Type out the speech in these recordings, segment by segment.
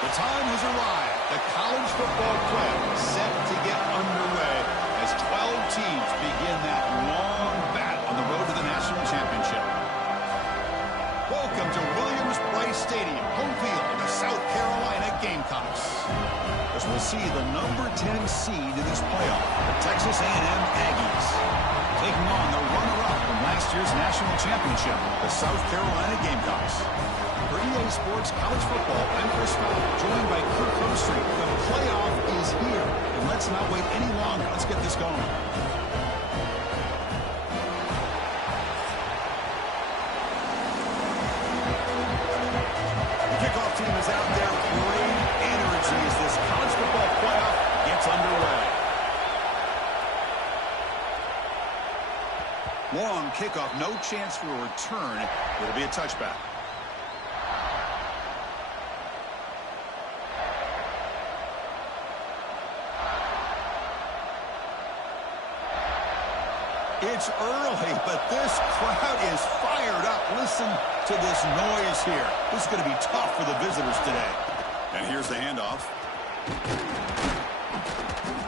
The time has arrived. The college football playoff is set to get underway as 12 teams begin that long battle on the road to the national championship. Welcome to Williams-Brice Stadium, home field of the South Carolina Gamecocks. As we'll see the number 10 seed in this playoff, the Texas A&M Aggies, taking on the runner-up from last year's national championship, the South Carolina Gamecocks. For EA Sports College Football, I'm Chris Fowler, joined by Kirk Herbstreit. The playoff is here, and let's not wait any longer. Let's get this going. The kickoff team is out there. Great energy as this college football playoff gets underway. Long kickoff, no chance for a return. It'll be a touchback. It's early, but this crowd is fired up. Listen to this noise here. This is going to be tough for the visitors today. And here's the handoff.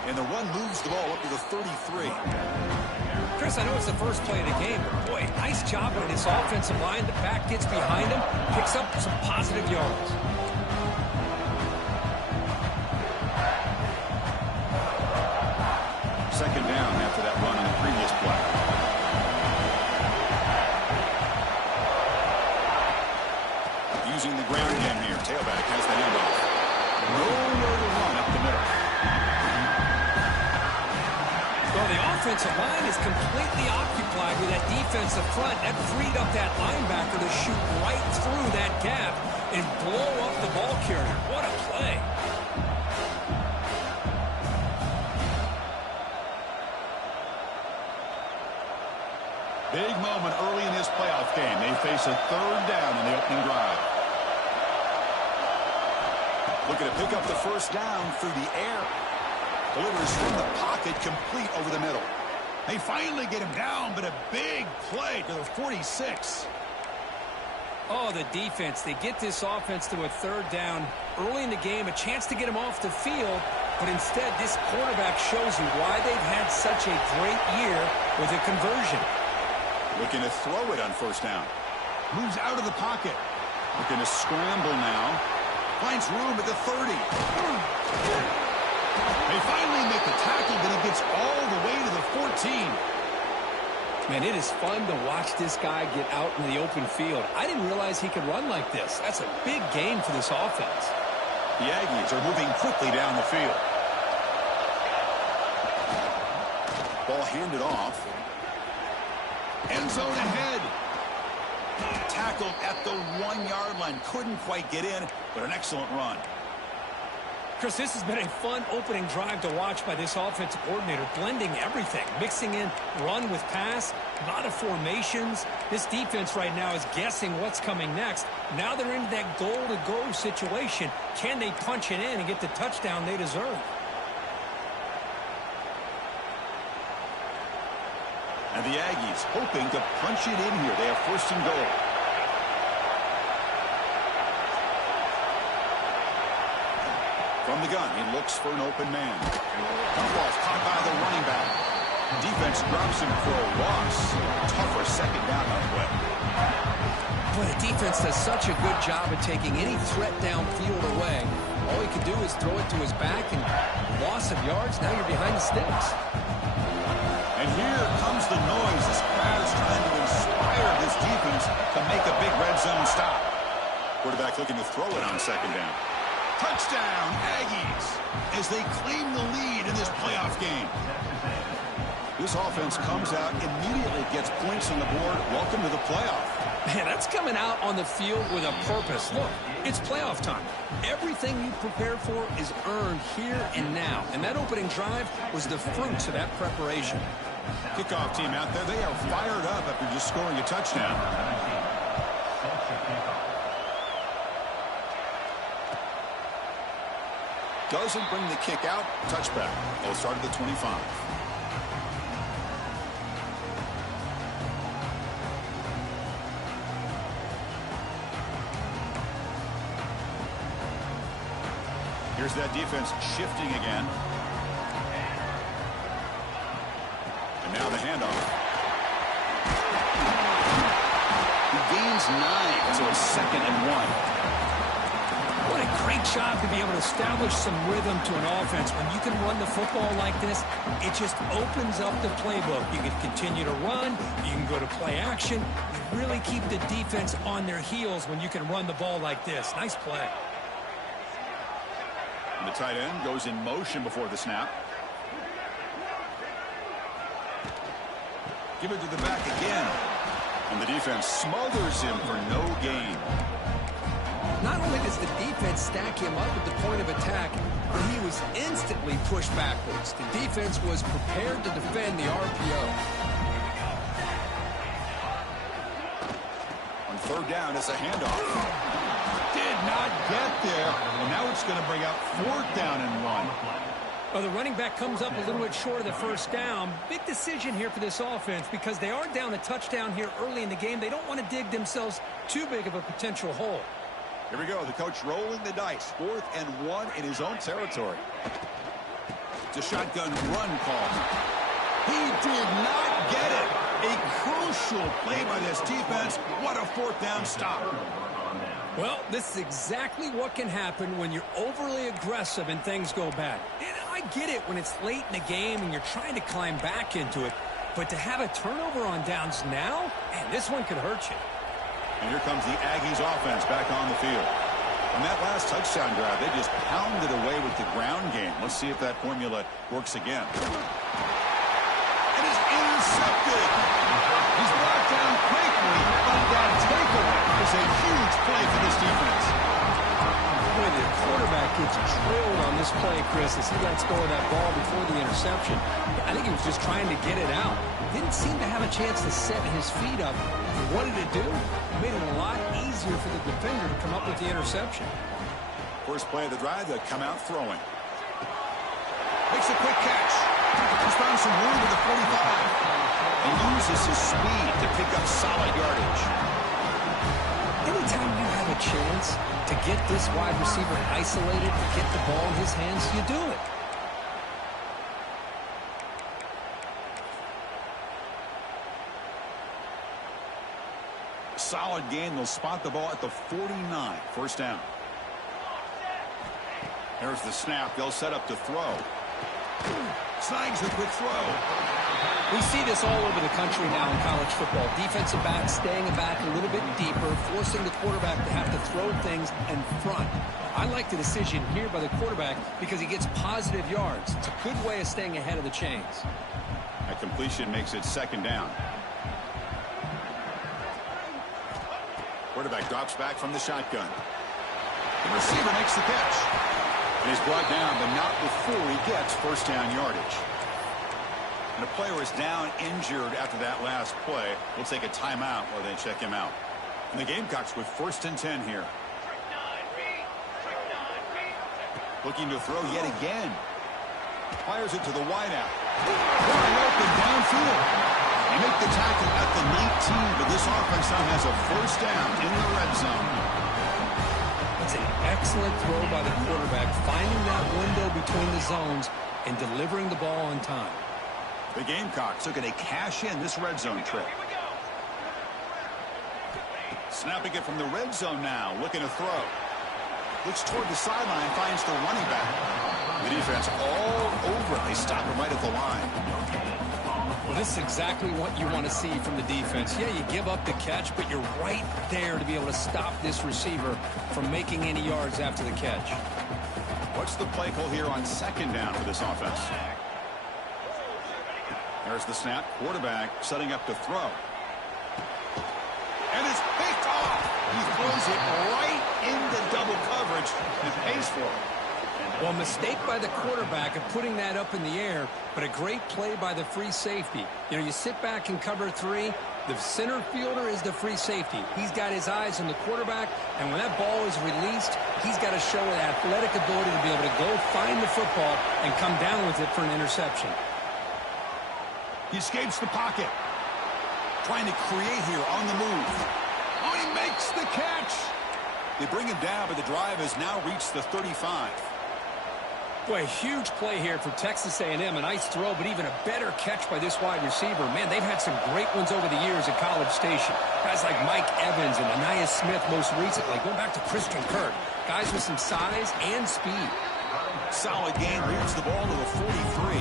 And the run moves the ball up to the 33. Chris, I know it's the first play of the game, but boy, nice job by this offensive line. The back gets behind him, picks up some positive yards. Second down after that run on the previous play. Using the ground game here. Tailback has the handoff. Nowhere to run up the middle. Well, the offensive line is completely occupied with that defensive front. That freed up that linebacker to shoot right through that gap and blow up the ball carrier. What a play. Big moment early in this playoff game. They face a third down in the opening drive. Looking to pick up the first down through the air. Delivers from the pocket, complete over the middle. They finally get him down, but a big play to the 46. Oh, the defense. They get this offense to a third down early in the game, a chance to get him off the field, but instead this quarterback shows you why they've had such a great year with a conversion. Looking to throw it on first down. Moves out of the pocket. Looking to scramble now. Finds room at the 30. They finally make the tackle, but he gets all the way to the 14. Man, it is fun to watch this guy get out in the open field. I didn't realize he could run like this. That's a big game for this offense. The Aggies are moving quickly down the field. Ball handed off. End zone ahead. Tackled at the 1-yard line. Couldn't quite get in, but an excellent run. Chris, this has been a fun opening drive to watch by this offensive coordinator, blending everything, mixing in run with pass, a lot of formations. This defense right now is guessing what's coming next. Now they're into that goal-to-go situation. Can they punch it in and get the touchdown they deserve? And the Aggies hoping to punch it in here. They have first and goal. From the gun, he looks for an open man. Ball's caught by the running back. Defense drops him for a loss. Tougher second down on the way. Boy, the defense does such a good job of taking any threat downfield away. All he can do is throw it to his back, and loss of yards, now you're behind the sticks. And here comes the noise. This crowd is trying to inspire this defense to make a big red zone stop. Quarterback looking to throw it on second down. Touchdown, Aggies, as they claim the lead in this playoff game. This offense comes out, immediately gets points on the board. Welcome to the playoff. Man, that's coming out on the field with a purpose. Look, it's playoff time. Everything you prepare for is earned here and now. And that opening drive was the fruits of that preparation. Kickoff team out there, they are fired up after just scoring a touchdown. Doesn't bring the kick out. Touchback. They'll start at the 25. Here's that defense shifting again. And now the handoff. He gains 9, so it's 2nd and 1. What a great job to be able to establish some rhythm to an offense. When you can run the football like this, it just opens up the playbook. You can continue to run. You can go to play action. You really keep the defense on their heels when you can run the ball like this. Nice play. And the tight end goes in motion before the snap. Give it to the back again. And the defense smothers him for no gain. Not only does the defense stack him up at the point of attack, but he was instantly pushed backwards. The defense was prepared to defend the RPO. On 3rd down, it's a handoff. Did not get there. And now it's going to bring out 4th down and 1. Well, the running back comes up a little bit short of the 1st down. Big decision here for this offense because they are down a touchdown here early in the game. They don't want to dig themselves too big of a potential hole. Here we go. The coach rolling the dice. 4th and 1 in his own territory. It's a shotgun run call. He did not get it. A crucial play by this defense. What a 4th down stop. Well, this is exactly what can happen when you're overly aggressive and things go bad. And I get it when it's late in the game and you're trying to climb back into it. But to have a turnover on downs now, man, this one could hurt you. And here comes the Aggies offense back on the field. On that last touchdown drive, they just pounded away with the ground game. Let's see if that formula works again. It is intercepted. He's brought down quickly, but that takeaway is a huge play for this defense. Boy, the quarterback gets drilled on this play, Chris, as he lets go of that ball before the interception. I think he was just trying to get it out. Didn't seem to have a chance to set his feet up. And what did it do? It made it a lot easier for the defender to come up with the interception. First play of the drive, they'll come out throwing. Makes a quick catch. He's found some room to the 45. And uses his speed to pick up solid yardage. Anytime you have a chance to get this wide receiver isolated, to get the ball in his hands, you do it. Solid gain. They'll spot the ball at the 49. 1st down. There's the snap. They'll set up to throw. Snags the quick throw. We see this all over the country now in college football. Defensive backs staying back a little bit deeper, forcing the quarterback to have to throw things in front. I like the decision here by the quarterback because he gets positive yards. It's a good way of staying ahead of the chains. That completion makes it 2nd down. Quarterback drops back from the shotgun. The receiver makes the catch. And he's brought down, but not before he gets 1st down yardage. And a player is down injured after that last play. We'll take a timeout while they check him out. And the Gamecocks with 1st and 10 here. Looking to throw yet again. Fires it to the wideout. Wide open downfield. They make the tackle at the 19, but this offense now has a 1st down in the red zone. It's an excellent throw by the quarterback, finding that window between the zones and delivering the ball on time. The Gamecocks looking to cash in this red zone trip. Snapping it from the red zone now, looking to throw. Looks toward the sideline, finds the running back. The defense all over it. They stop him right at the line. Well, this is exactly what you want to see from the defense. Yeah, you give up the catch, but you're right there to be able to stop this receiver from making any yards after the catch. What's the play call here on 2nd down for this offense? There's the snap. Quarterback setting up to throw. And it's picked off. He throws it right into double coverage and pays for it. Well, mistake by the quarterback of putting that up in the air, but a great play by the free safety. You know, you sit back in cover 3. The center fielder is the free safety. He's got his eyes on the quarterback, and when that ball is released, he's got to show an athletic ability to be able to go find the football and come down with it for an interception. He escapes the pocket. Trying to create here on the move. Oh, he makes the catch. They bring him down, but the drive has now reached the 35. Boy, a huge play here for Texas A&M. A nice throw, but even a better catch by this wide receiver. Man, they've had some great ones over the years at College Station. Guys like Mike Evans and Anais Smith most recently, going back to Christian Kirk. Guys with some size and speed. Solid gain, moves the ball to the 43.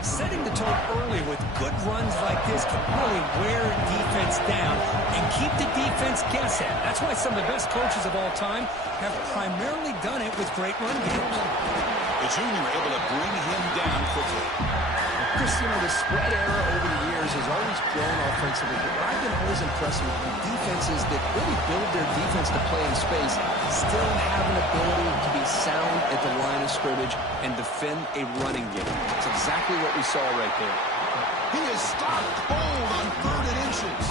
Setting the tone early with good runs like this can really wear defense down and keep the defense guessing. That's why some of the best coaches of all time have primarily done it with great run games. The junior able to bring him down quickly. Chris, you know, the spread era over the years has always grown offensively, but what I've been always impressed with defenses that really build their defense to play in space still have an ability to be sound at the line of scrimmage and defend a running game. That's exactly what we saw right there. He is stopped cold on 3rd and inches.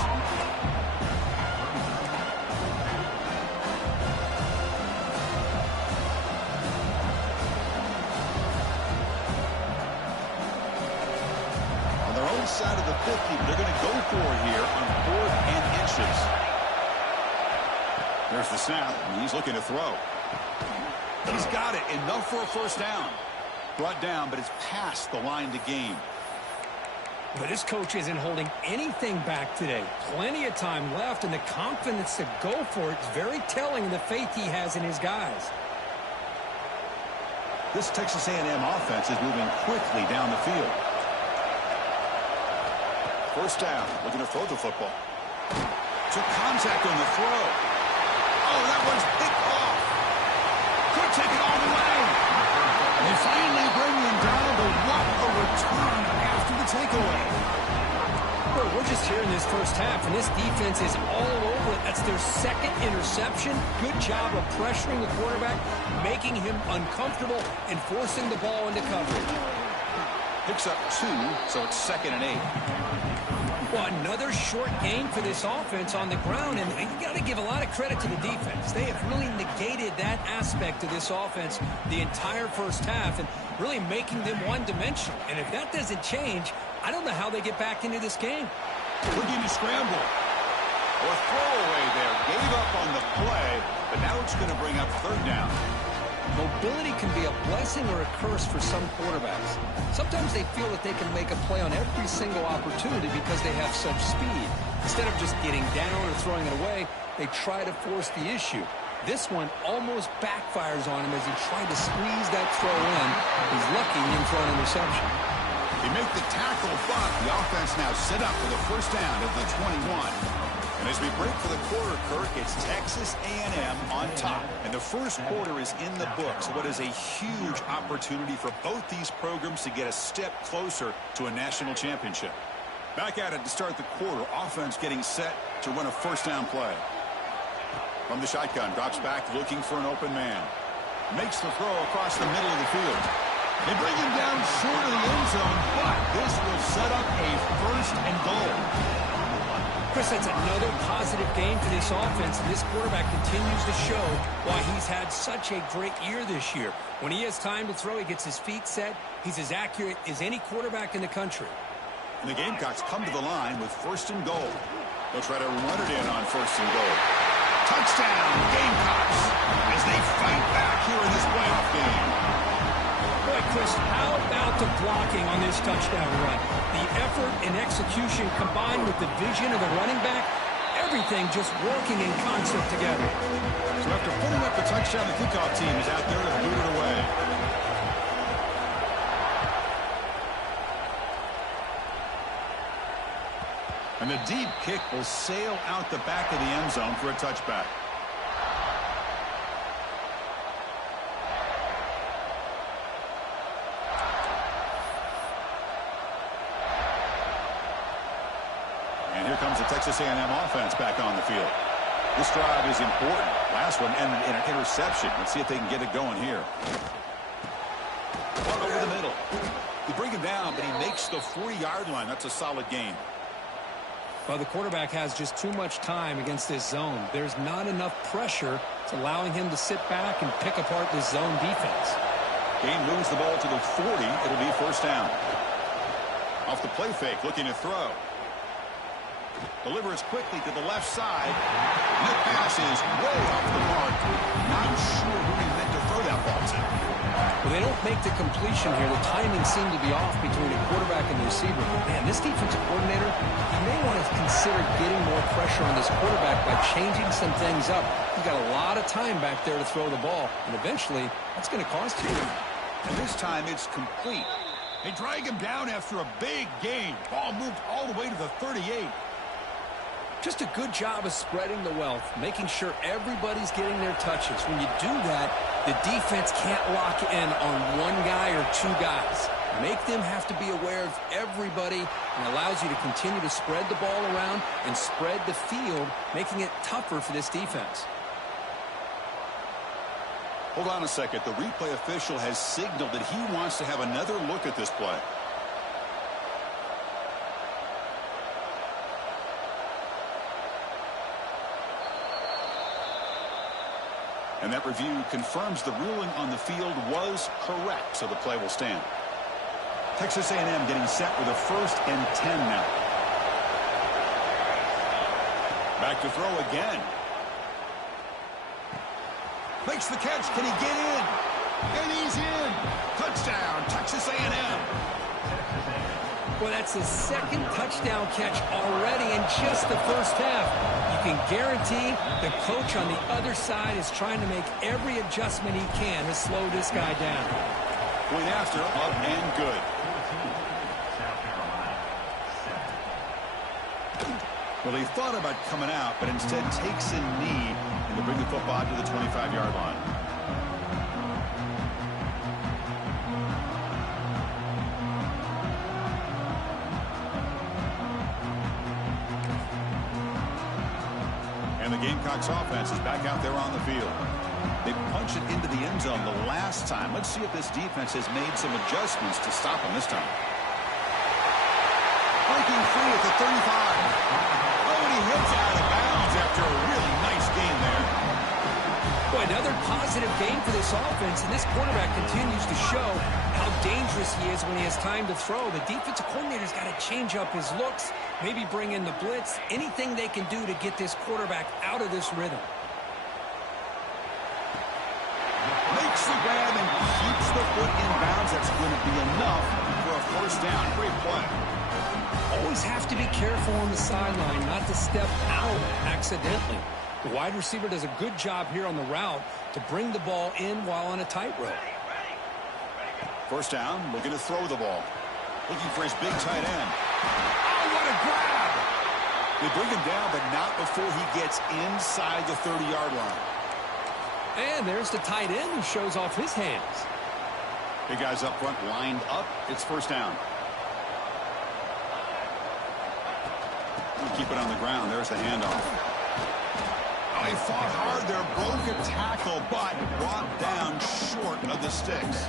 Side of the 50, but they're going to go for it here on 4th and inches. There's the snap, and he's looking to throw. He's got it, enough for a first down. Brought down, but it's past the line to gain. But this coach isn't holding anything back today. Plenty of time left, and the confidence to go for it is very telling of the faith he has in his guys. This Texas A&M offense is moving quickly down the field. First down, looking to throw the football. Took contact on the throw. Oh, that one's picked off. Could take it all the way. They finally bring him down, but what a return after the takeaway. Well, we're just here in this first half, and this defense is all over it. That's their 2nd interception. Good job of pressuring the quarterback, making him uncomfortable, and forcing the ball into coverage. Picks up 2, so it's 2nd and 8. Well, another short gain for this offense on the ground, and you got to give a lot of credit to the defense. They have really negated that aspect of this offense the entire first half and really making them one-dimensional. And if that doesn't change, I don't know how they get back into this game. Looking to scramble. Or throwaway there. Gave up on the play, but now it's going to bring up 3rd down. Mobility can be a blessing or a curse for some quarterbacks. Sometimes they feel that they can make a play on every single opportunity because they have such speed. Instead of just getting down or throwing it away, they try to force the issue. This one almost backfires on him as he tried to squeeze that throw in. He's lucky he didn't throw an interception. They make the tackle, but the offense now set up for the first down at the 21. And as we break for the quarter, Kirk, it's Texas A&M on top. And the first quarter is in the books. What is a huge opportunity for both these programs to get a step closer to a national championship. Back at it to start the quarter. Offense getting set to run a first down play. From the shotgun, drops back looking for an open man. Makes the throw across the middle of the field. They bring him down short of the end zone, but this will set up a 1st and goal. Chris, that's another positive game for this offense, and this quarterback continues to show why he's had such a great year this year. When he has time to throw, he gets his feet set. He's as accurate as any quarterback in the country. And the Gamecocks come to the line with 1st and goal. They'll try to run it in on 1st and goal. Touchdown, Gamecocks, as they fight back here in this playoff game. Boy, Chris, how about the blocking on this touchdown run? The effort and execution combined with the vision of the running back, everything just working in concert together. So after putting up the touchdown, the kickoff team is out there to boot it away. And the deep kick will sail out the back of the end zone for a touchback. And here comes the Texas A&M offense back on the field. This drive is important. Last one ended in an interception. Let's see if they can get it going here. One over the middle. They bring him down, but he makes the 40-yard line. That's a solid gain. Well, the quarterback has just too much time against this zone. There's not enough pressure. It's allowing him to sit back and pick apart this zone defense. Gain moves the ball to the 40. It'll be 1st down. Off the play fake, looking to throw. Delivers quickly to the left side. And the pass is way off the mark. Not sure who he meant to throw that ball to. Well, they don't make the completion here. The timing seemed to be off between the quarterback and the receiver. But, man, this defensive coordinator, he may want to consider getting more pressure on this quarterback by changing some things up. He's got a lot of time back there to throw the ball, and eventually that's going to cost you. And this time it's complete. They drag him down after a big gain. Ball moved all the way to the 38. Just a good job of spreading the wealth, making sure everybody's getting their touches. When you do that, the defense can't lock in on one guy or two guys. Make them have to be aware of everybody, and allows you to continue to spread the ball around and spread the field, making it tougher for this defense. Hold on a second. The replay official has signaled that he wants to have another look at this play. And that review confirms the ruling on the field was correct, so the play will stand. Texas A&M getting set with a 1st and 10 now. Back to throw again. Makes the catch. Can he get in? And he's in. Touchdown, Texas A&M. Well, that's his second touchdown catch already in just the first half. You can guarantee the coach on the other side is trying to make every adjustment he can to slow this guy down. Point after, up and good. Well, he thought about coming out, but instead takes a knee and to bring the football to the 25-yard line. And the Gamecocks offense is back out there on the field. They punched it into the end zone the last time. Let's see if this defense has made some adjustments to stop him this time. Breaking free at the 35. Oh, and he hits out of bounds after a really nice game there. Boy, another positive game for this offense, and this quarterback continues to show how dangerous he is when he has time to throw. The defensive coordinator's got to change up his looks, maybe bring in the blitz, anything they can do to get this quarterback out of this rhythm. Makes the grab and keeps the foot in bounds. That's going to be enough for a 1st down. Great play. Always have to be careful on the sideline not to step out accidentally. The wide receiver does a good job here on the route to bring the ball in while on a tightrope. 1st down, looking to throw the ball. Looking for his big tight end. Oh, what a grab! They bring him down, but not before he gets inside the 30-yard line. And there's the tight end who shows off his hands. Big guys up front lined up. It's 1st down. Keep it on the ground. There's the handoff. Oh, he fought hard there. Broke a tackle, but brought down short of the sticks.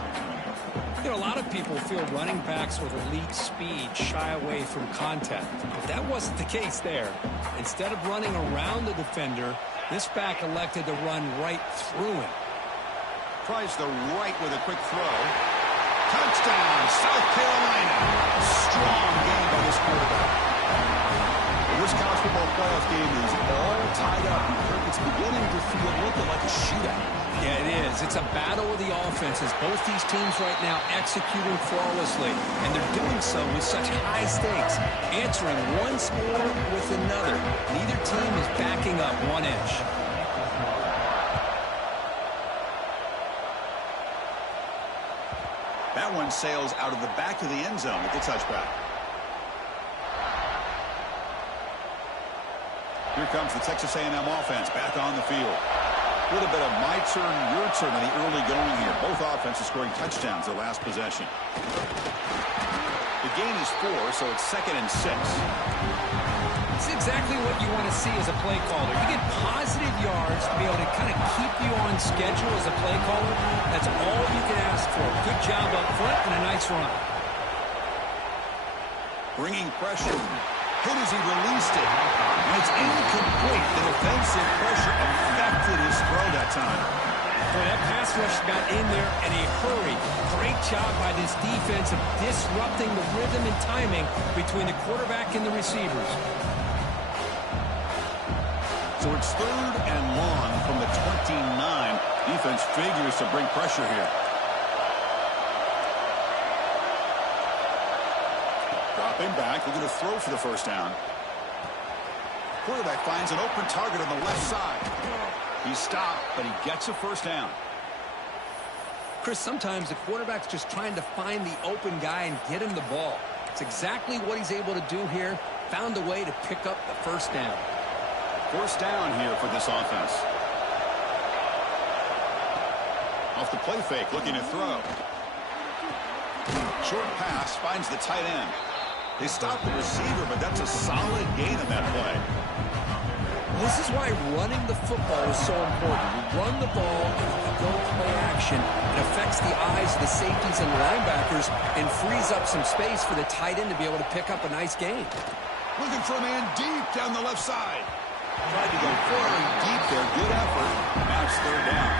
You know, a lot of people feel running backs with elite speed shy away from contact. But that wasn't the case there. Instead of running around the defender, this back elected to run right through him. Tries the right with a quick throw. Touchdown, South Carolina. Strong game by this quarterback. This college football playoff game is all tied up. It's beginning to feel looking like a shootout. Yeah, it is. It's a battle of the offenses. Both these teams right now executing flawlessly, and they're doing so with such high stakes, answering one score with another. Neither team is backing up 1 inch. That one sails out of the back of the end zone with the touchback. Here comes the Texas A&M offense back on the field. A little bit of my turn, your turn in the early going here. Both offenses scoring touchdowns their last possession. The gain is 4, so it's 2nd and 6. It's exactly what you want to see as a play caller. You get positive yards to be able to kind of keep you on schedule as a play caller. That's all you can ask for. Good job up front and a nice run. Bringing pressure. Hit as he released it. And it's incomplete. The defensive pressure affected his throw that time. Boy, that pass rush got in there in a hurry. Great job by this defense of disrupting the rhythm and timing between the quarterback and the receivers. So it's 3rd and long from the 29. Defense figures to bring pressure here. Stepping back, looking to throw for the first down. Quarterback finds an open target on the left side. He stopped, but he gets a first down. Chris, sometimes the quarterback's just trying to find the open guy and get him the ball. It's exactly what he's able to do here. Found a way to pick up the first down. First down here for this offense. Off the play fake, looking to throw. Short pass finds the tight end. They stop the receiver, but that's a solid gain on that play. This is why running the football is so important. You run the ball and you go play action. It affects the eyes of the safeties and linebackers and frees up some space for the tight end to be able to pick up a nice gain. Looking for a man deep down the left side. Tried to go fairly deep there. Good effort. Now it's third down.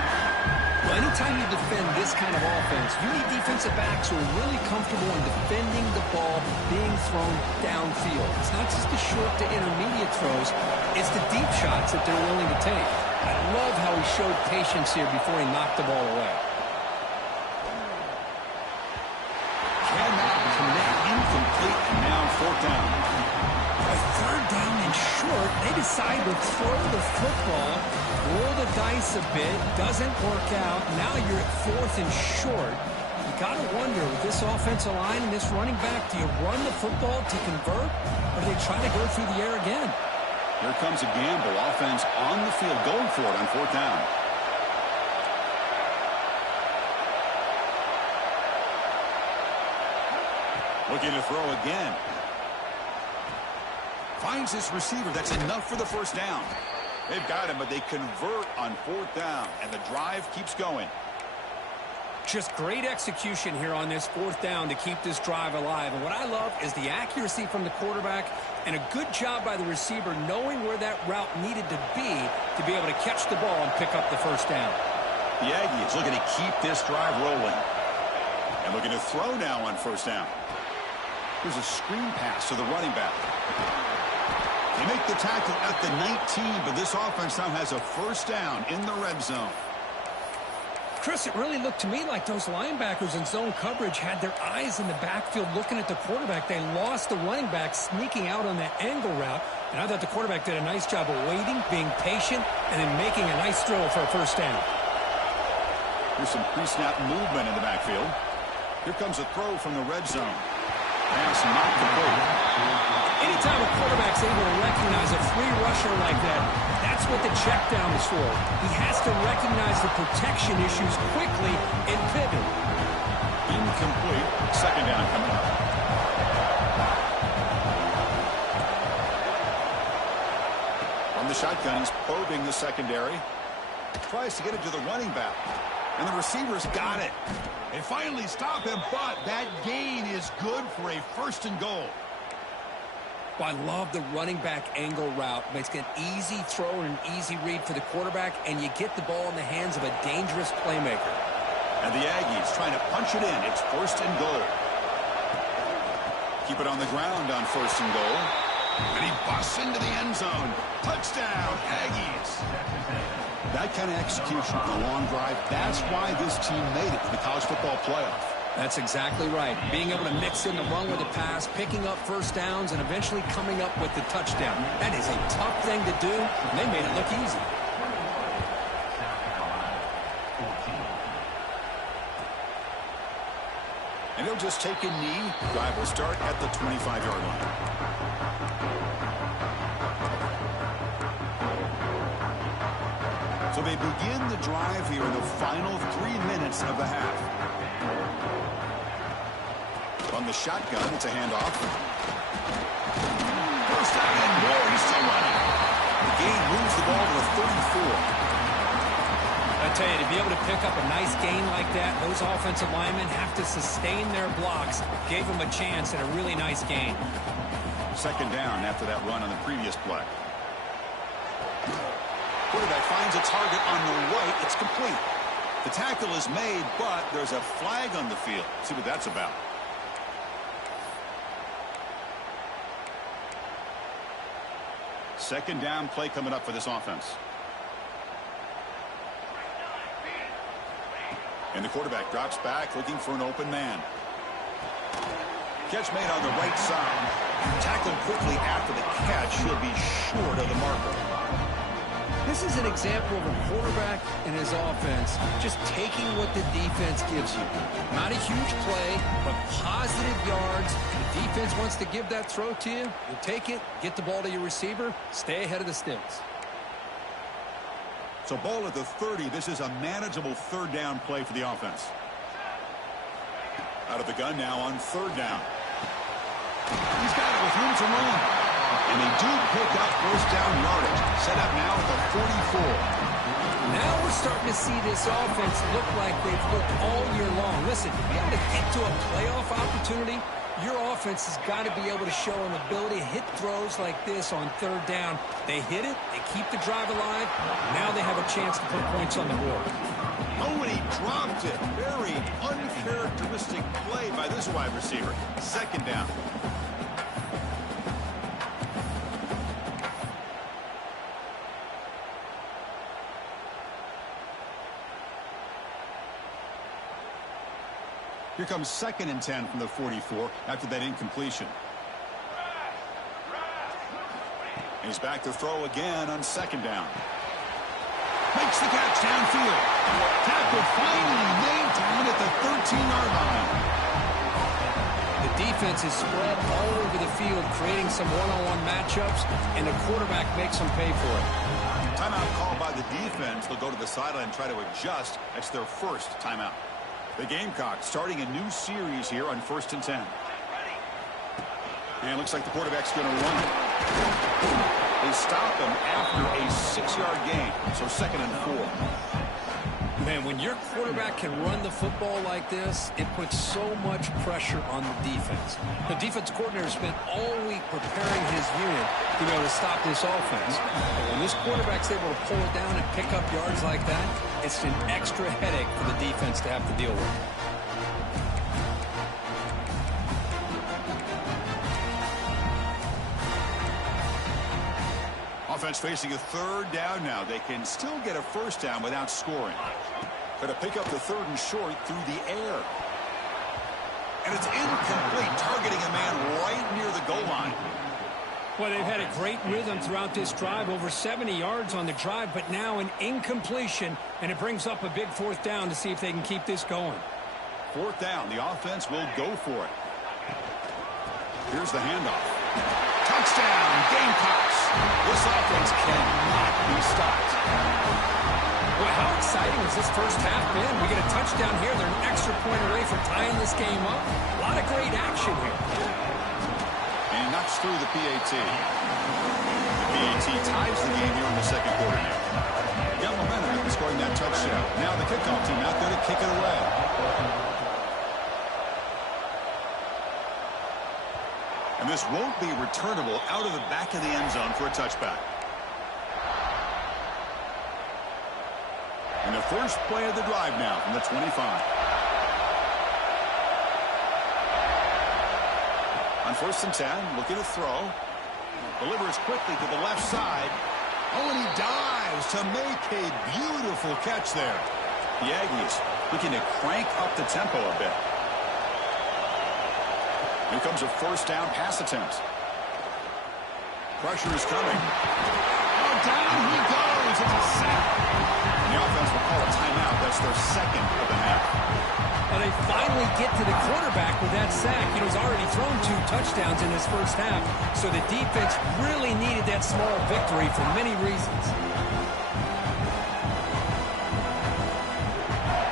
Well, anytime you defend this kind of offense, you need defensive backs who are really comfortable in defending the ball being thrown downfield. It's not just the short to intermediate throws, it's the deep shots that they're willing to take. I love how he showed patience here before he knocked the ball away. Cannot connect, incomplete, and now fourth down. A third down and short, they decide to throw the football, roll the dice a bit, doesn't work out. Now you're at fourth and short. You got to wonder, with this offensive line and this running back, do you run the football to convert, or do they try to go through the air again? Here comes a gamble. Offense on the field, going for it on fourth down. Looking to throw again. Finds his receiver. That's enough for the first down. They've got him, but they convert on fourth down, and the drive keeps going. Just great execution here on this fourth down to keep this drive alive. And what I love is the accuracy from the quarterback and a good job by the receiver knowing where that route needed to be able to catch the ball and pick up the first down. The Aggies looking to keep this drive rolling. And looking to throw now on first down. Here's a screen pass to the running back. They make the tackle at the 19, but this offense now has a first down in the red zone. Chris, it really looked to me like those linebackers in zone coverage had their eyes in the backfield looking at the quarterback. They lost the running back sneaking out on that angle route, and I thought the quarterback did a nice job of waiting, being patient, and then making a nice throw for a first down. Here's some pre-snap movement in the backfield. Here comes a throw from the red zone. Pass not complete. Anytime a quarterback's able to recognize a free rusher like that, that's what the check down is for. He has to recognize the protection issues quickly and pivot. Incomplete. Second down coming up. From the shotgun, he's probing the secondary. Tries to get it to the running back. And the receiver's got it. They finally stop him, but that gain is good for a first and goal. Well, I love the running back angle route. Makes it an easy throw and an easy read for the quarterback, and you get the ball in the hands of a dangerous playmaker. And the Aggies trying to punch it in. It's first and goal. Keep it on the ground on first and goal. And he busts into the end zone. Touchdown, Aggies. That kind of execution on a long drive, that's why this team made it to the college football playoff. That's exactly right. Being able to mix in the run with the pass, picking up first downs, and eventually coming up with the touchdown. That is a tough thing to do, and they made it look easy. And he'll just take a knee. Drive will start at the 25-yard line. So they begin the drive here in the final 3 minutes of the half. On the shotgun, it's a handoff. First down and more. He's still running. The gain moves the ball to the 34. I tell you, to be able to pick up a nice gain like that, those offensive linemen have to sustain their blocks. Gave them a chance at a really nice gain. Second down after that run on the previous play. Quarterback finds a target on the right. It's complete. The tackle is made, but there's a flag on the field. Let's see what that's about. Second down play coming up for this offense. And the quarterback drops back looking for an open man. Catch made on the right side. Tackled quickly after the catch. He'll be short of the marker. This is an example of a quarterback and his offense just taking what the defense gives you. Not a huge play, but positive yards. The defense wants to give that throw to you. You take it, get the ball to your receiver, stay ahead of the sticks. So ball at the 30. This is a manageable third down play for the offense. Out of the gun now on third down. He's got it with room to run. And they do pick up first down yardage. Set up now at the 44. Now we're starting to see this offense look like they've looked all year long. Listen, to be able to get to a playoff opportunity, your offense has got to be able to show an ability to hit throws like this on third down. They hit it, they keep the drive alive. Now they have a chance to put points on the board. Oh, and he dropped it. Very uncharacteristic play by this wide receiver. Second down. Here comes 2nd and 10 from the 44 after that incompletion. He's back to throw again on 2nd down. Makes the catch downfield. Tackle finally made down at the 13-yard line. The defense is spread all over the field, creating some one-on-one matchups, and the quarterback makes them pay for it. Timeout called by the defense. They'll go to the sideline and try to adjust. That's their first timeout. The Gamecocks starting a new series here on 1st and 10. And it looks like the quarterback's going to run it. They stop him after a 6-yard gain, so 2nd and 4. Man, when your quarterback can run the football like this, it puts so much pressure on the defense. The defense coordinator spent all week preparing his unit to be able to stop this offense. But when this quarterback's able to pull it down and pick up yards like that, it's an extra headache for the defense to have to deal with. Offense facing a third down now. They can still get a first down without scoring. Got to pick up the 3rd and short through the air. And it's incomplete, targeting a man right near the goal line. Well, they've had a great rhythm throughout this drive, over 70 yards on the drive, but now an incompletion, and it brings up a big 4th down to see if they can keep this going. 4th down, the offense will go for it. Here's the handoff. Touchdown, Gamecocks. This offense cannot be stopped. Well, how exciting has this first half been? We get a touchdown here. They're an extra point away from tying this game up. A lot of great action here. And he knocks through the PAT. The PAT ties the game here in the 2nd quarter now. Got momentum in scoring that touchdown. Now the kickoff team out there to kick it away. And this won't be returnable out of the back of the end zone for a touchback. And the first play of the drive now from the 25. On 1st and 10, looking to throw. Delivers quickly to the left side. Oh, and he dives to make a beautiful catch there. The Aggies looking to crank up the tempo a bit. Here comes a 1st down pass attempt. Pressure is coming. Oh, down he goes. It's a sack. The offense will call a timeout. That's their 2nd of the half. Well, they finally get to the quarterback with that sack. He's already thrown 2 touchdowns in his first half, so the defense really needed that small victory for many reasons.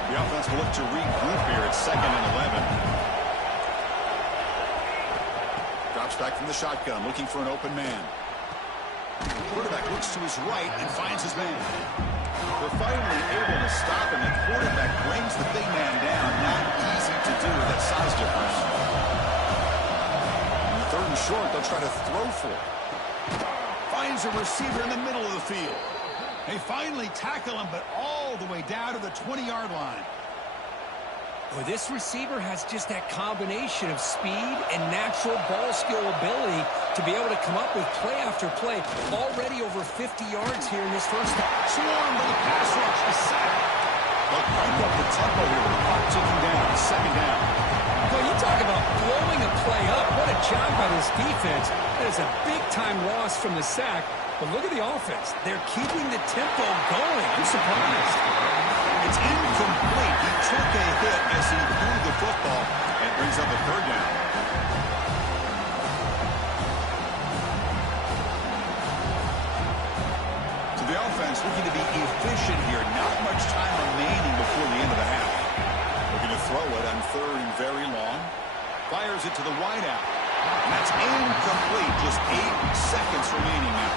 The offense will look to regroup here at 2nd and 11. Drops back from the shotgun, looking for an open man. The quarterback looks to his right and finds his man. They're finally able to stop him. The quarterback brings the big man down. Not easy to do with that size difference. On the 3rd and short, they'll try to throw for it. Finds a receiver in the middle of the field. They finally tackle him, but all the way down to the 20-yard line. Well, this receiver has just that combination of speed and natural ball skill ability to be able to come up with play after play. Already over 50 yards here in this first half. Swarmed by the pass rush, a sack. They'll crank up the tempo here with the clock ticking down. 2nd down. Well, you talk about blowing a play up. job by this defense. That is a big-time loss from the sack. But look at the offense. They're keeping the tempo going. I'm surprised. It's incomplete. He took a hit as he threw the football and brings up a third down. So the offense looking to be efficient here. Not much time remaining before the end of the half. Looking to throw it on third and very long. Fires it to the wideout. And that's incomplete. Just 8 seconds remaining now.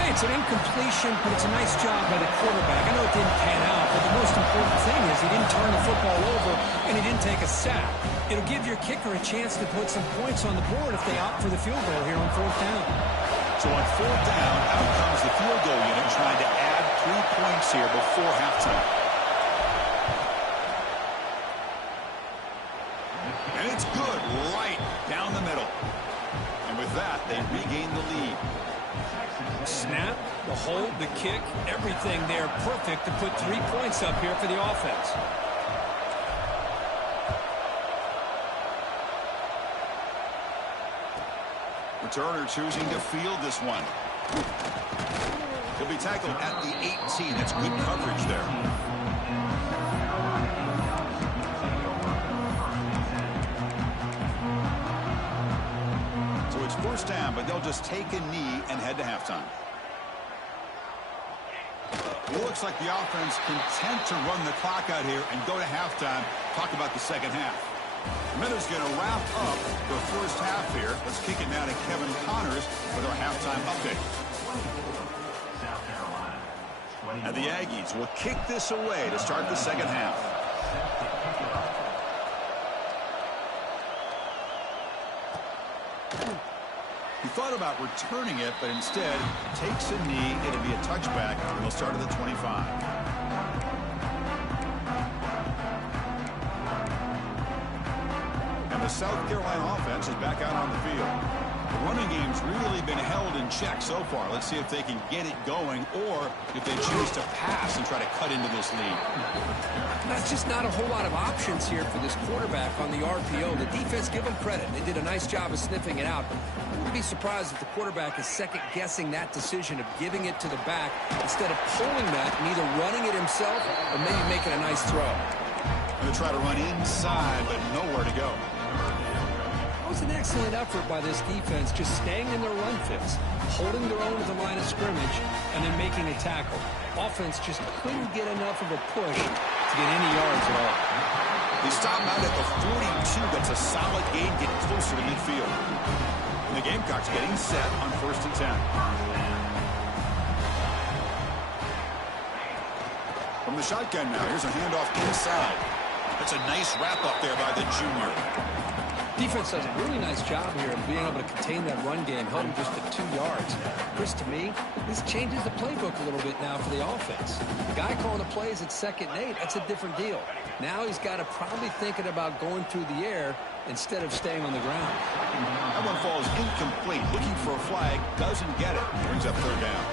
Hey, it's an incompletion, but it's a nice job by the quarterback. I know it didn't pan out, but the most important thing is he didn't turn the football over and he didn't take a sack. It'll give your kicker a chance to put some points on the board if they opt for the field goal here on 4th down. So on 4th down, out comes the field goal unit trying to add 3 points here before halftime. And it's good right down the middle. And with that, they regain the lead. Snap, the hold, the kick, everything there perfect to put 3 points up here for the offense. Returner choosing to field this one. He'll be tackled at the 18. That's good coverage there. So it's 1st down, but they'll just take a knee and head to halftime. It looks like the offense content to run the clock out here and go to halftime. Talk about the second half. Miller's going to wrap up the first half here. Let's kick it now to Kevin Connors with our halftime update. And the Aggies will kick this away to start the second half. He thought about returning it, but instead takes a knee. It'll be a touchback, and they'll start at the 25. The South Carolina offense is back out on the field. The running game's really been held in check so far. Let's see if they can get it going or if they choose to pass and try to cut into this lead. That's just not a whole lot of options here for this quarterback on the RPO. The defense, give them credit. They did a nice job of sniffing it out. I wouldn't be surprised if the quarterback is second-guessing that decision of giving it to the back instead of pulling that and either running it himself or maybe making a nice throw. Going to try to run inside, but nowhere to go. That was an excellent effort by this defense, just staying in their run fits, holding their own at the line of scrimmage, and then making a tackle. Offense just couldn't get enough of a push to get any yards at all. They stop out at the 42. That's a solid gain, getting closer to midfield. And the Gamecocks getting set on 1st and 10. From the shotgun now, here's a handoff inside. That's a nice wrap-up there by the junior. Defense does a really nice job here of being able to contain that run game, held him just at 2 yards. Chris, to me, this changes the playbook a little bit now for the offense. The guy calling the plays at 2nd and 8, that's a different deal. Now he's got to probably thinking about going through the air instead of staying on the ground. That one falls incomplete. Looking for a flag, doesn't get it. Brings up 3rd down.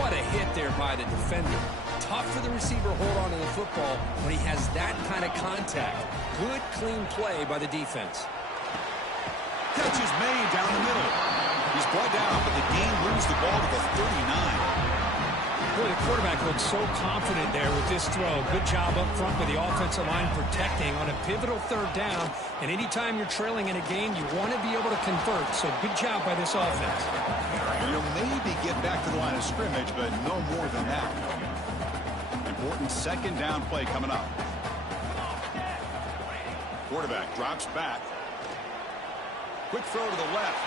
What a hit there by the defender. Tough for the receiver to hold on to the football when he has that kind of contact. Good, clean play by the defense. Catch is made down the middle. He's brought down, but the game moves the ball to the 39. Boy, the quarterback looks so confident there with this throw. Good job up front with the offensive line protecting on a pivotal 3rd down. And anytime you're trailing in a game, you want to be able to convert. So good job by this offense. And you'll maybe get back to the line of scrimmage, but no more than that. Important 2nd down play coming up. Quarterback drops back. Quick throw to the left.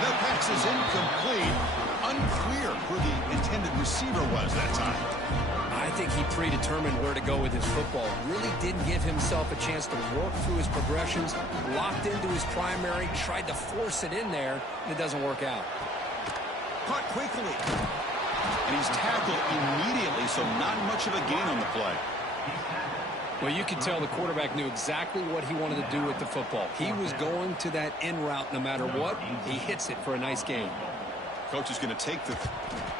The pass is incomplete. Unclear who the intended receiver was that time. I think he predetermined where to go with his football. Really didn't give himself a chance to work through his progressions. Locked into his primary, tried to force it in there, and it doesn't work out. Caught quickly. And he's tackled immediately, so not much of a gain on the play. Well, you can tell the quarterback knew exactly what he wanted to do with the football. He was going to that in route no matter what. He hits it for a nice gain. Coach is going to take the...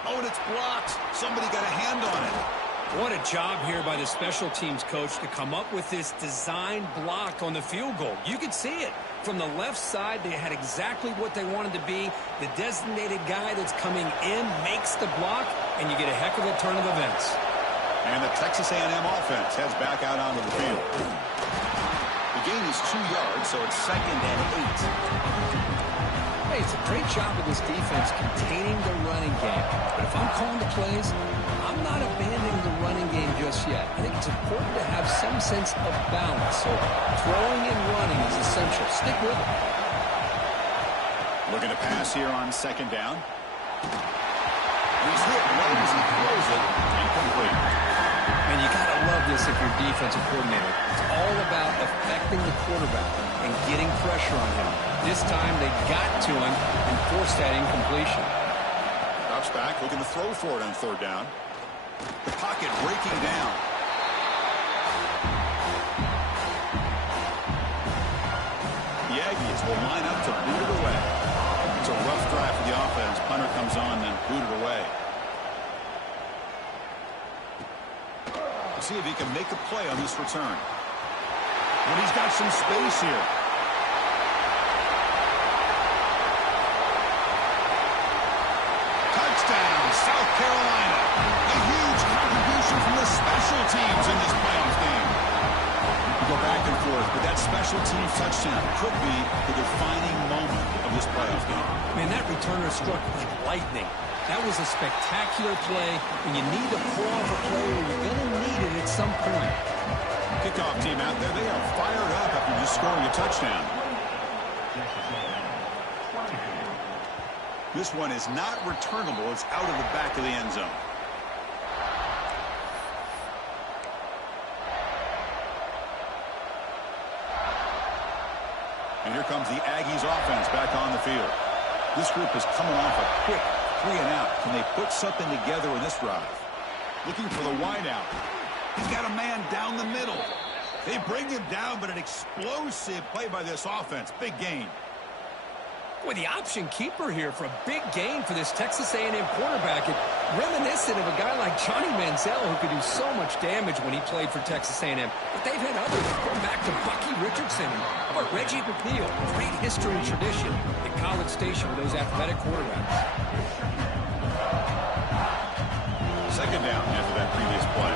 Oh, and it's blocked. Somebody got a hand on it. What a job here by the special teams coach to come up with this design block on the field goal. You could see it. From the left side, they had exactly what they wanted to be. The designated guy that's coming in makes the block, and you get a heck of a turn of events. And the Texas A&M offense heads back out onto the field. The gain is 2 yards, so it's 2nd and 8. Hey, it's a great job of this defense containing the running game. But if I'm calling the plays, I'm not abandoning the running game just yet. I think it's important to have some sense of balance. So throwing and running is essential. Stick with it. Looking to pass here on 2nd down. He's hit right as he throws it. Incomplete. And you got to love this if you're defensive coordinator. It's all about affecting the quarterback and getting pressure on him. This time they got to him and forced that incompletion. Drops back, looking to throw for it on 3rd down. The pocket breaking down. The Aggies will line up to boot it away. It's a rough drive for the offense. Punter comes on and boot it away. See if he can make a play on this return. But he's got some space here. Touchdown, South Carolina. A huge contribution from the special teams in this playoff game. We go back and forth, but that special teams touchdown could be the defining moment of this playoff game. Man, that returner struck like lightning. That was a spectacular play, and you need to pull off a play where you're going to need it at some point. Kickoff team out there, they are fired up after just scoring a touchdown. This one is not returnable. It's out of the back of the end zone. And here comes the Aggies offense back on the field. This group is coming off a quick 3 and out. Can they put something together in this drive? Looking for the wide out. He's got a man down the middle. They bring him down, but an explosive play by this offense. Big gain. Boy, the option keeper here for a big gain for this Texas A&M quarterback. It reminiscent of a guy like Johnny Manziel who could do so much damage when he played for Texas A&M. But they've had others going back to Bucky Richardson. How about Reggie McNeil? Great history and tradition at College Station with those athletic quarterbacks. 2nd down after that previous play.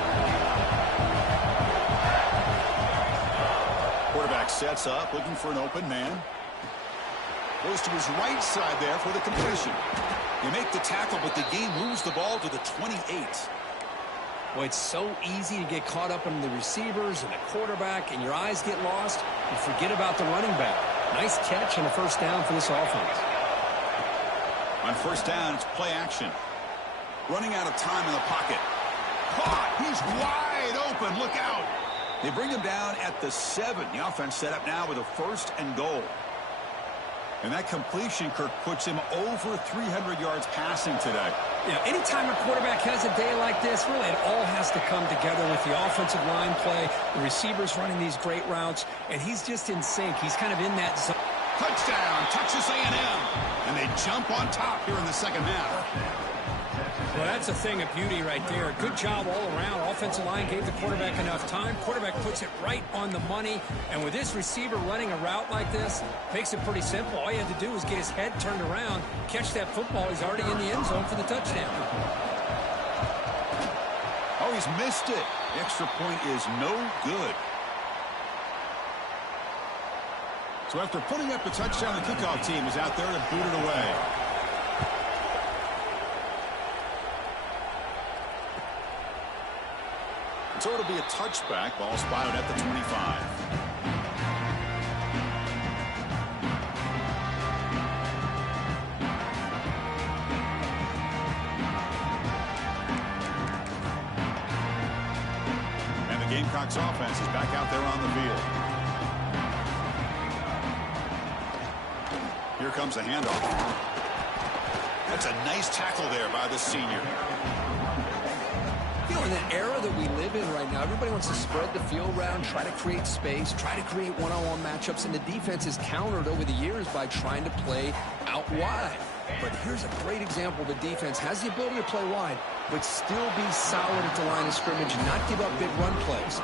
Quarterback sets up, looking for an open man. Goes to his right side there for the completion. You make the tackle, but the game moves the ball to the 28. Well, it's so easy to get caught up in the receivers and the quarterback, and your eyes get lost. You forget about the running back. Nice catch and a 1st down for this offense. On 1st down, it's play action. Running out of time in the pocket. Caught! He's wide open. Look out! They bring him down at the 7. The offense set up now with a 1st and goal. And that completion, Kirk, puts him over 300 yards passing today. Yeah, anytime a quarterback has a day like this, really it all has to come together with the offensive line play, the receivers running these great routes, and he's just in sync. He's kind of in that zone. Touchdown, Texas A&M. And they jump on top here in the 2nd half. Well, that's a thing of beauty right there. Good job all around. Offensive line gave the quarterback enough time. Quarterback puts it right on the money. And with this receiver running a route like this, makes it pretty simple. All you have to do is get his head turned around, catch that football. He's already in the end zone for the touchdown. Oh, he's missed it. The extra point is no good. So after putting up a touchdown, the kickoff team is out there to boot it away. So it'll be a touchback. Ball spotted at the 25. And the Gamecocks offense is back out there on the field. Here comes a handoff. That's a nice tackle there by the senior. You know, in the era that we live in right now, everybody wants to spread the field around, try to create space, try to create one-on-one matchups, and the defense is countered over the years by trying to play out wide. But here's a great example. The defense has the ability to play wide, but still be solid at the line of scrimmage and not give up big run plays.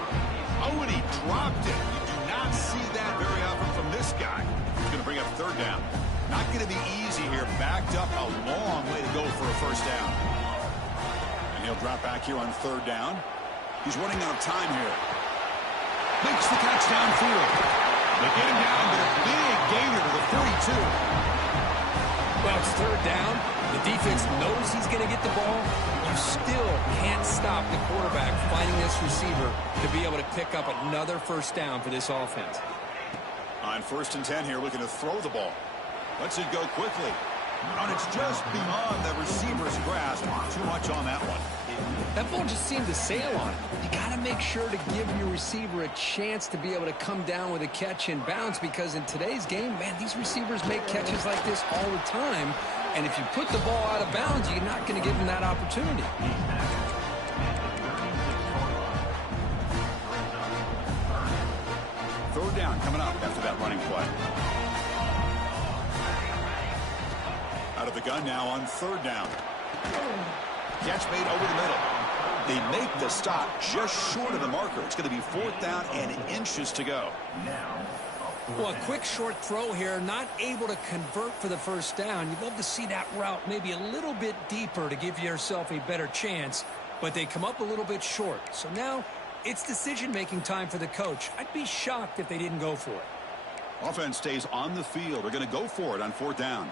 Oh, and he dropped it. You do not see that very often from this guy. He's going to bring up third down. Not going to be easy here. Backed up a long way to go for a first down. And he'll drop back here on third down. He's running out of time here. Makes the catch downfield. They get him down, but a big gainer to the 42. Well, it's third down. The defense knows he's going to get the ball. You still can't stop the quarterback finding this receiver to be able to pick up another first down for this offense. On 1st and 10 here, looking to throw the ball. Lets it go quickly. And it's just beyond the receiver's grasp. Too much on that one. That ball just seemed to sail on it. You got to make sure to give your receiver a chance to be able to come down with a catch and bounce, because in today's game, man, these receivers make catches like this all the time. And if you put the ball out of bounds, you're not going to give them that opportunity. Third down coming up after that running play. Out of the gun now on third down. Catch made over the middle. They make the stop just short of the marker. It's going to be 4th down and inches to go. Well, a quick short throw here, not able to convert for the first down. You'd love to see that route maybe a little bit deeper to give yourself a better chance, but they come up a little bit short. So now it's decision-making time for the coach. I'd be shocked if they didn't go for it. Offense stays on the field. They're going to go for it on 4th down.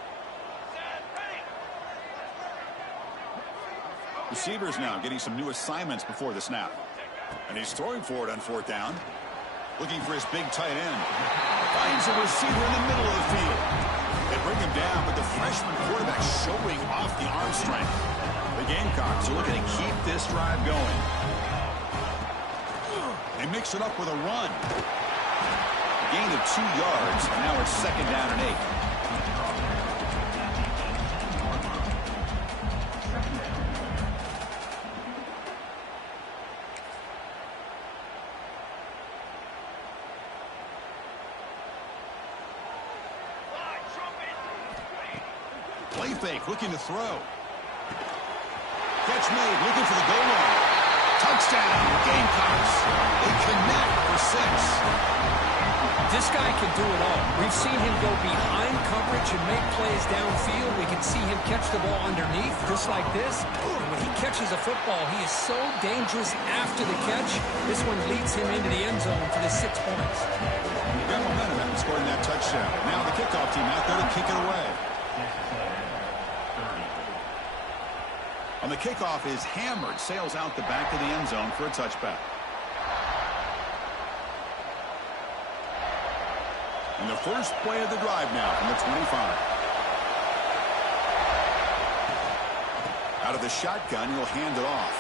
Receivers now getting some new assignments before the snap. And he's throwing for it on 4th down. Looking for his big tight end. Finds a receiver in the middle of the field. They bring him down, but the freshman quarterback showing off the arm strength. The Gamecocks are looking to keep this drive going. They mix it up with a run. Gain of 2 yards, and now it's 2nd down and 8. Play fake, looking to throw. Catch made, looking for the goal line. Touchdown, Gamecocks. They connect for 6. This guy can do it all. We've seen him go behind coverage and make plays downfield. We can see him catch the ball underneath, just like this. And when he catches a football, he is so dangerous after the catch. This one leads him into the end zone for the 6 points. He got momentum after scoring that touchdown. Now the kickoff team out there to kick it away. On the kickoff is hammered, sails out the back of the end zone for a touchback. And the first play of the drive now from the 25. Out of the shotgun, he'll hand it off.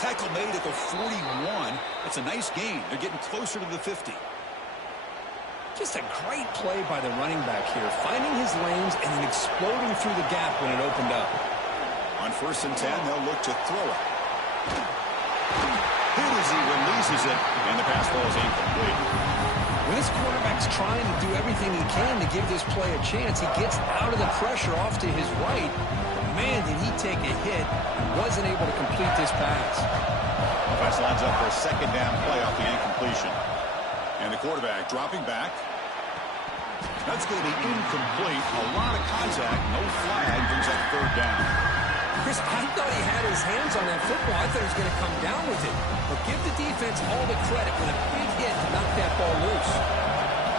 Tackle made at the 41. It's a nice gain. They're getting closer to the 50. Just a great play by the running back here, finding his lanes and then exploding through the gap when it opened up. On 1st and 10, they'll look to throw it. Hit as he releases it, and the pass ball is incomplete. When this quarterback's trying to do everything he can to give this play a chance, he gets out of the pressure off to his right. But man, did he take a hit and wasn't able to complete this pass. Offense lines up for a 2nd down play off the incompletion. And the quarterback dropping back. That's going to be incomplete. A lot of contact, no flag, brings up 3rd down. Chris, I thought he had his hands on that football. I thought he was going to come down with it. But give the defense all the credit with a big hit to knock that ball loose.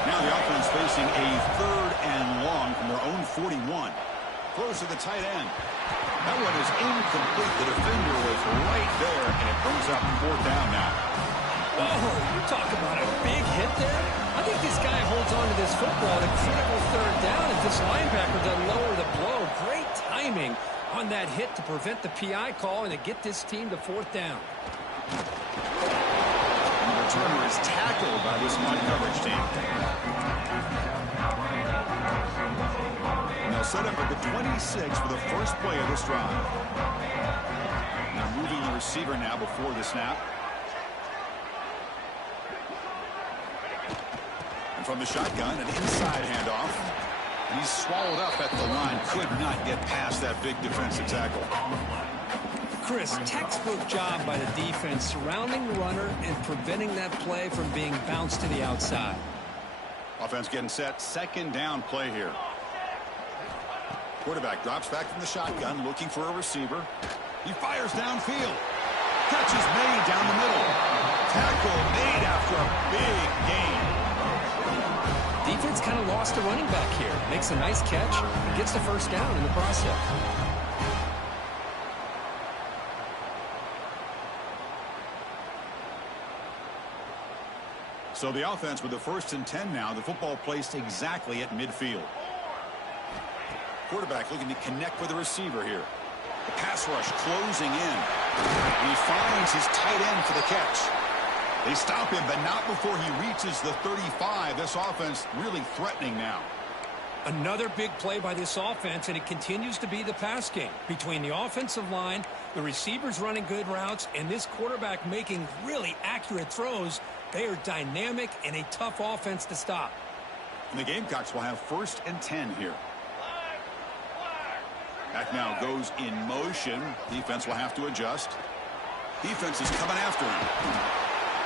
Now the offense facing a 3rd and long from their own 41. Throws to the tight end. That one is incomplete. The defender was right there, and it brings up 4th down now. Oh, you talk about a big hit there. I think this guy holds on to this football at a critical 3rd down if this linebacker doesn't lower the blow. Great timing on that hit to prevent the PI call and to get this team to 4th down. And the returner is tackled by this one coverage team. And they'll set up at the 26 for the first play of this drive. Now moving the receiver now before the snap. And from the shotgun, an inside handoff. And he's swallowed up at the line. Could not get past that big defensive tackle. Chris, textbook job by the defense surrounding the runner and preventing that play from being bounced to the outside. Offense getting set. Second down play here. Quarterback drops back from the shotgun looking for a receiver. He fires downfield. Catch is made down the middle. Tackle made after a big gain. Defense kind of lost the running back here. Makes a nice catch and gets the first down in the process. So the offense with the 1st and 10 now. The football placed exactly at midfield. Quarterback looking to connect with the receiver here. The pass rush closing in. And he finds his tight end for the catch. They stop him, but not before he reaches the 35. This offense really threatening now. Another big play by this offense, and it continues to be the pass game. Between the offensive line, the receivers running good routes, and this quarterback making really accurate throws, they are dynamic and a tough offense to stop. And the Gamecocks will have 1st and 10 here. Back now goes in motion. Defense will have to adjust. Defense is coming after him.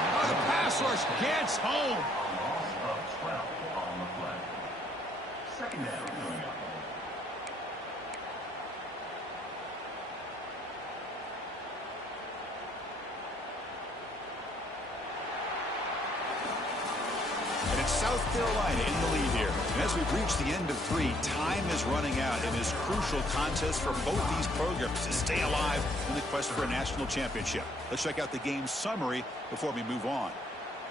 Oh, the pass rush gets home. Second down. And it's South Carolina in the lead here. And as we've reached the end of 3, time is running out in this crucial contest for both these programs to stay alive in the quest for a national championship. Let's check out the game summary before we move on.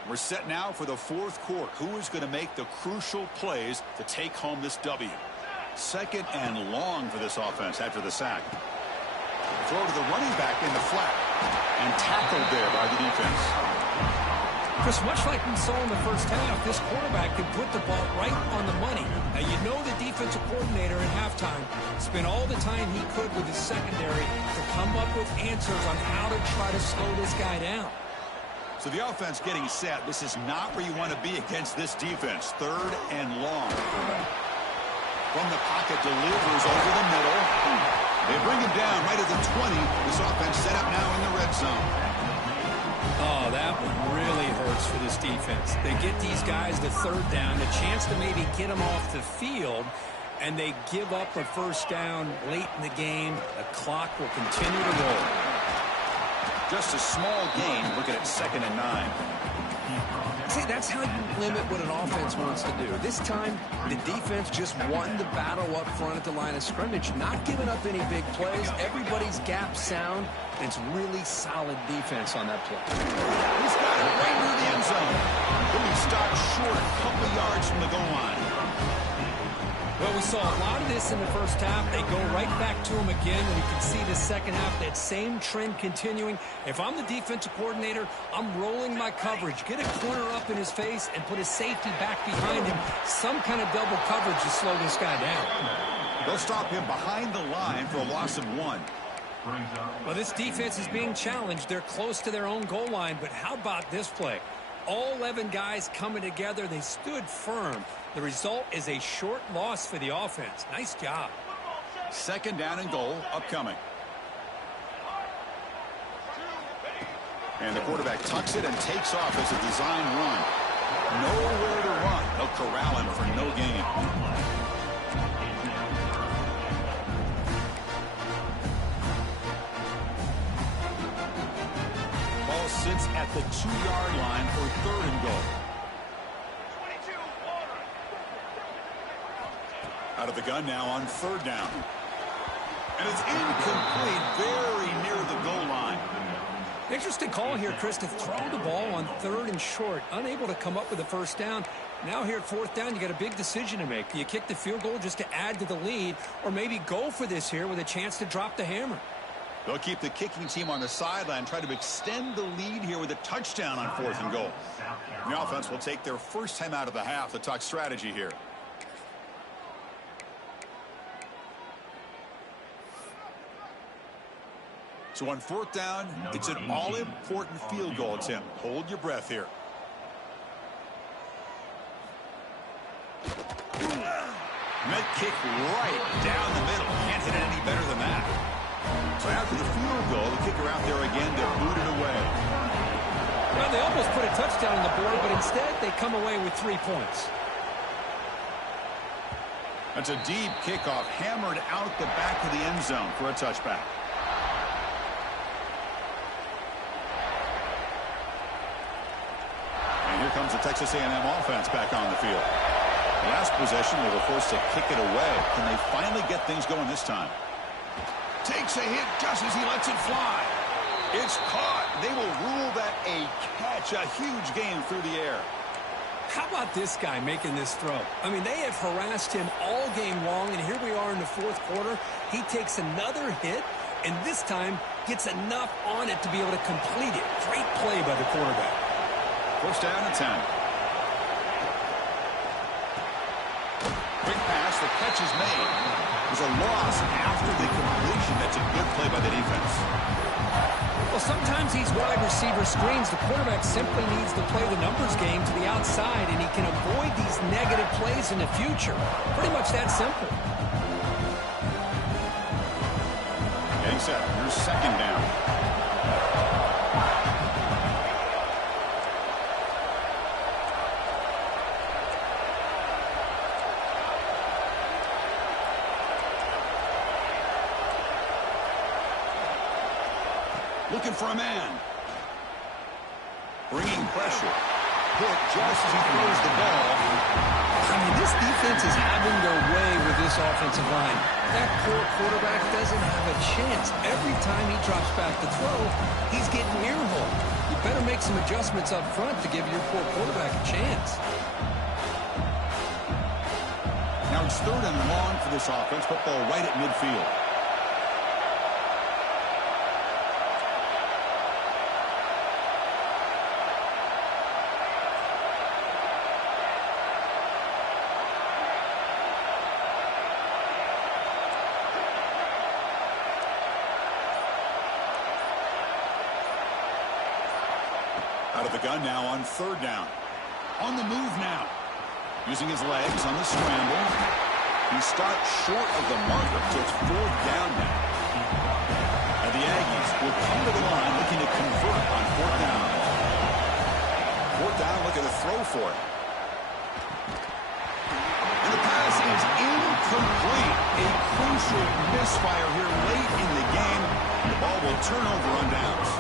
We're set now for the 4th quarter. Who is going to make the crucial plays to take home this W? 2nd and long for this offense after the sack. Throw to the running back in the flat. And tackled there by the defense. Chris, much like we saw in the first half, this quarterback could put the ball right on the money. Now, you know the defensive coordinator at halftime spent all the time he could with his secondary to come up with answers on how to try to slow this guy down. So the offense getting set. This is not where you want to be against this defense. 3rd and long. From the pocket, delivers over the middle. They bring him down right at the 20. This offense set up now in the red zone. Oh, that one really hurts for this defense. They get these guys the 3rd down, a chance to maybe get them off the field, and they give up a 1st down late in the game. The clock will continue to roll. Just a small gain. Looking at 2nd and 9. See, that's how you limit what an offense wants to do. This time, the defense just won the battle up front at the line of scrimmage, not giving up any big plays. Everybody's gap sound, and it's really solid defense on that play. He's got it right near the end zone. He'll be stopped short a couple yards from the goal line. Well, we saw a lot of this in the first half. They go right back to him again, and you can see the second half, that same trend continuing. If I'm the defensive coordinator, I'm rolling my coverage. Get a corner up in his face and put a safety back behind him. Some kind of double coverage to slow this guy down. They'll stop him behind the line for a loss of 1. Well, this defense is being challenged. They're close to their own goal line, but how about this play? All 11 guys coming together. They stood firm. The result is a short loss for the offense. Nice job. 2nd down and goal upcoming. And the quarterback tucks it and takes off as a design run. Nowhere to run. They'll corral him for no gain. Ball sits at the 2-yard line for 3rd and goal. Out of the gun now on 3rd down. And it's incomplete, very near the goal line. Interesting call here, Chris, to throw the ball on 3rd and short. Unable to come up with a 1st down. Now here at 4th down, you got a big decision to make. Do you kick the field goal just to add to the lead, or maybe go for this here with a chance to drop the hammer? They'll keep the kicking team on the sideline, try to extend the lead here with a touchdown on 4th and goal. The offense will take their first time out of the half to talk strategy here. So on 4th down, it's an all-important field goal attempt. Hold your breath here. Med kick right down the middle. Can't hit it any better than that. So after the field goal, the kicker out there again to boot it away. Well, they almost put a touchdown on the board, but instead they come away with 3 points. That's a deep kickoff, hammered out the back of the end zone for a touchback. And here comes the Texas A&M offense back on the field. Last possession, they were forced to kick it away. Can they finally get things going this time? Takes a hit just as he lets it fly. It's caught. They will rule that a catch, a huge gain through the air. How about this guy making this throw? I mean, they have harassed him all game long, and here we are in the fourth quarter. He takes another hit, and this time gets enough on it to be able to complete it. Great play by the quarterback. First down and 10. Quick pass, the catch is made. There's a loss after the completion. That's a good play by the defense. Well, sometimes these wide receiver screens, the quarterback simply needs to play the numbers game to the outside, and he can avoid these negative plays in the future. Pretty much that simple. Getting set. Here's second down. Looking for a man. Bringing pressure. Hit just as he throws the ball. I mean, this defense is having their way with this offensive line. That poor quarterback doesn't have a chance. Every time he drops back to throw, he's getting earholed. You better make some adjustments up front to give your poor quarterback a chance. Now it's third and long for this offense. Football right at midfield. Out of the gun now on third down. On the move now. Using his legs on the scramble. He stopped short of the marker, so it's fourth down now. And the Aggies will come to the line looking to convert on fourth down. Fourth down, looking to throw for it. And the pass is incomplete. A crucial misfire here late in the game. The ball will turn over on downs.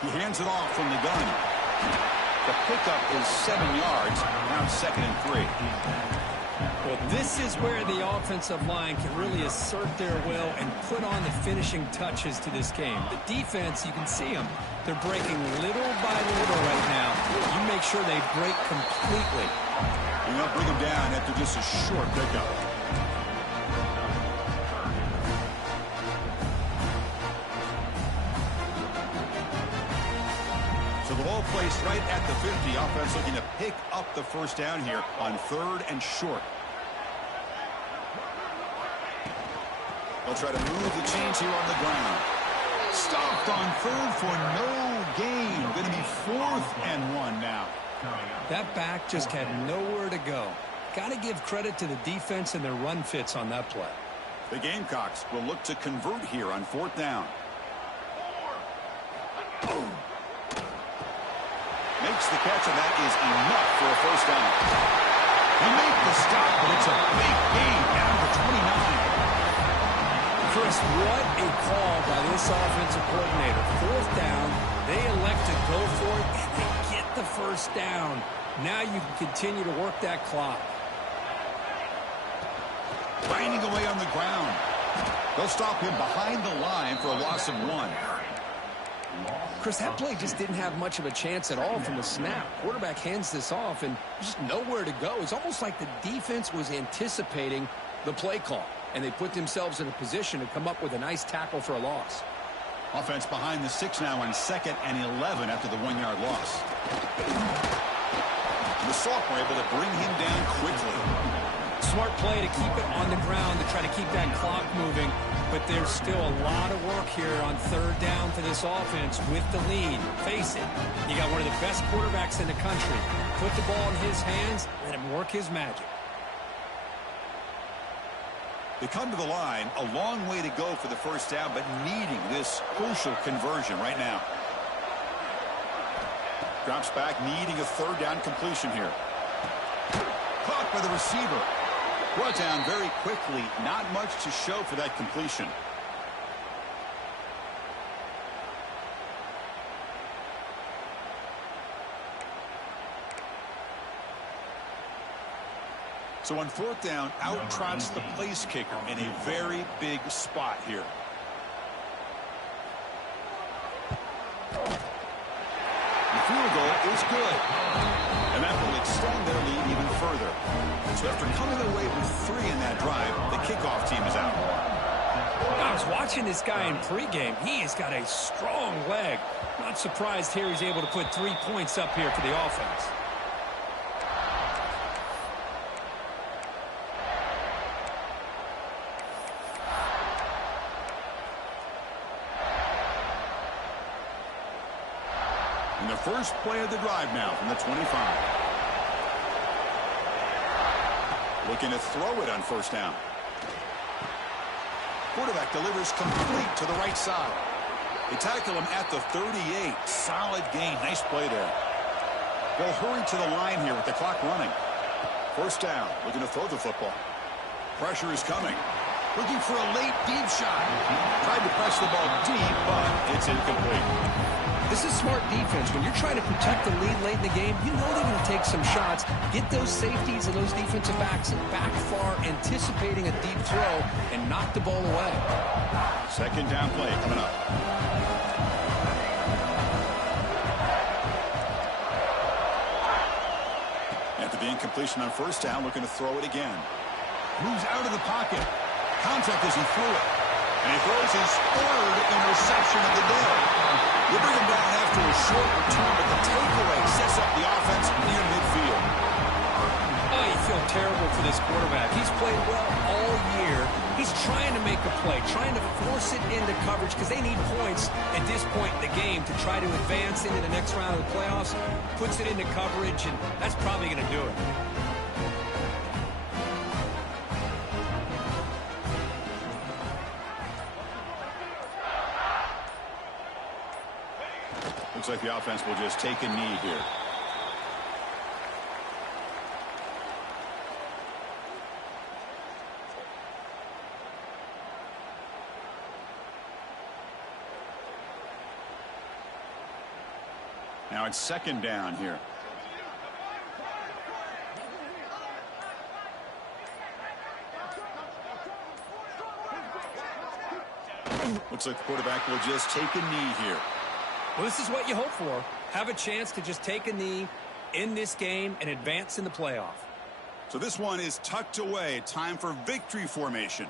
He hands it off from the gun. The pickup is 7 yards. Now second and 3. Well, this is where the offensive line can really assert their will and put on the finishing touches to this game. The defense, you can see them. They're breaking little by little right now. You make sure they break completely. You're going to bring them down after just a short pickup. So the ball placed right at the 50. Offense looking to pick up the first down here on third and short. They'll try to move the chains here on the ground. Stopped on third for no gain. Going to be 4th and 1 now. That back just had nowhere to go. Got to give credit to the defense and their run fits on that play. The Gamecocks will look to convert here on fourth down. Makes the catch, and that is enough for a first down. He made the stop, but it's a big gain down to 29. Chris, what a call by this offensive coordinator. Fourth down, they elect to go for it, and they get the first down. Now you can continue to work that clock. Grinding away on the ground. They'll stop him behind the line for a loss of 1. Chris, that play just didn't have much of a chance at all from the snap. Quarterback hands this off, and just nowhere to go. It's almost like the defense was anticipating the play call, and they put themselves in a position to come up with a nice tackle for a loss. Offense behind the 6 now on 2nd and 11 after the 1-yard loss. The sophomore able to bring him down quickly. Smart play to keep it on the ground to try to keep that clock moving. But there's still a lot of work here on third down for this offense with the lead. Face it, you got one of the best quarterbacks in the country. Put the ball in his hands, let him work his magic. They come to the line, a long way to go for the first down, but needing this crucial conversion right now. Drops back, needing a third down completion here. Caught by the receiver. Brought down very quickly. Not much to show for that completion. So on fourth down, out trots the place kicker in a very big spot here. The field goal is good. And that will extend their lead even further. So after coming away with 3 in that drive, the kickoff team is out. I was watching this guy in pregame. He has got a strong leg. Not surprised here he's able to put 3 points up here for the offense. And the first play of the drive now from the 25. Looking to throw it on first down. Quarterback delivers complete to the right side. They tackle him at the 38. Solid gain. Nice play there. They'll hurry to the line here with the clock running. First down. Looking to throw the football. Pressure is coming. Looking for a late deep shot. Tried to press the ball deep, but it's incomplete. This is smart defense. When you're trying to protect the lead late in the game, you know they're going to take some shots, get those safeties and those defensive backs back far, anticipating a deep throw, and knock the ball away. Second down play coming up. After the incompletion on first down, looking to throw it again. Moves out of the pocket. Contact as he threw it. And he throws his 3rd interception of the day. You bring him down after a short return, but the takeaway sets up the offense near midfield. Oh, you feel terrible for this quarterback. He's played well all year. He's trying to make a play, trying to force it into coverage because they need points at this point in the game to try to advance into the next round of the playoffs. Puts it into coverage, and that's probably going to do it. Looks like the offense will just take a knee here. Now it's second down here. Looks like the quarterback will just take a knee here. Well, this is what you hope for. Have a chance to just take a knee in this game and advance in the playoff. So this one is tucked away. Time for victory formation.